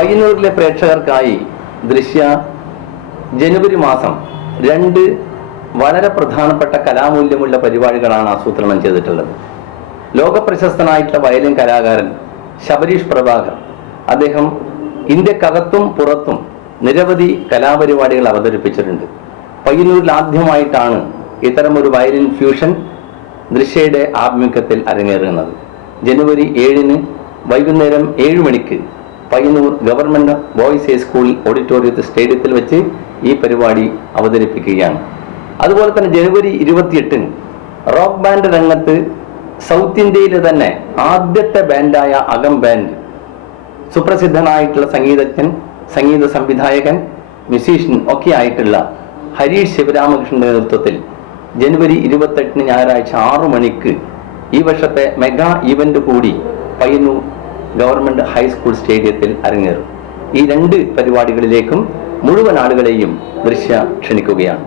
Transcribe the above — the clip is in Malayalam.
പയ്യന്നൂരിലെ പ്രേക്ഷകർക്കായി ദൃശ്യ ജനുവരി മാസം 2 വളരെ പ്രധാനപ്പെട്ട കലാമൂല്യമുള്ള പരിപാടികളാണ് ആസൂത്രണം ചെയ്തിട്ടുള്ളത്. ലോകപ്രശസ്തനായിട്ടുള്ള വയലിൻ കലാകാരൻ ശബരീഷ് പ്രഭാകർ, അദ്ദേഹം ഇന്ത്യക്കകത്തും പുറത്തും നിരവധി കലാപരിപാടികൾ അവതരിപ്പിച്ചിട്ടുണ്ട്. പയ്യന്നൂരിൽ ആദ്യമായിട്ടാണ് ഇത്തരമൊരു വയലിൻ ഫ്യൂഷൻ ദൃശ്യയുടെ ആഭിമുഖ്യത്തിൽ അരങ്ങേറുന്നത്. ജനുവരി 7 വൈകുന്നേരം 7 മണിക്ക് പയ്യന്നൂർ ഗവൺമെന്റ് ബോയ്സ് ഹൈസ്കൂൾ ഓഡിറ്റോറിയത്തിൽ സ്റ്റേഡിയത്തിൽ വെച്ച് ഈ പരിപാടി അവതരിപ്പിക്കുകയാണ്. അതുപോലെ തന്നെ ജനുവരി 28 റോക്ക് ബാൻഡ് രംഗത്ത് സൗത്ത് ഇന്ത്യയിലെ തന്നെ ആദ്യത്തെ ബാൻഡായ അകം ബാൻഡ്, സുപ്രസിദ്ധനായിട്ടുള്ള സംഗീതജ്ഞൻ, സംഗീത സംവിധായകൻ, മ്യൂസീഷ്യൻ ഒക്കെ ആയിട്ടുള്ള ഹരീഷ് ശിവരാമകൃഷ്ണന്റെ നേതൃത്വത്തിൽ ജനുവരി 28 ഞായറാഴ്ച 6 മണിക്ക് ഈ വർഷത്തെ മെഗാ ഇവന്റ് കൂടി പയ്യന്നൂർ ഗവൺമെന്റ് ഹൈസ്കൂൾ സ്റ്റേഡിയത്തിൽ അരങ്ങേറും. ഈ 2 പരിപാടികളിലേക്കും മുഴുവൻ ആളുകളെയും ദൃശ്യ ക്ഷണിക്കുകയാണ്.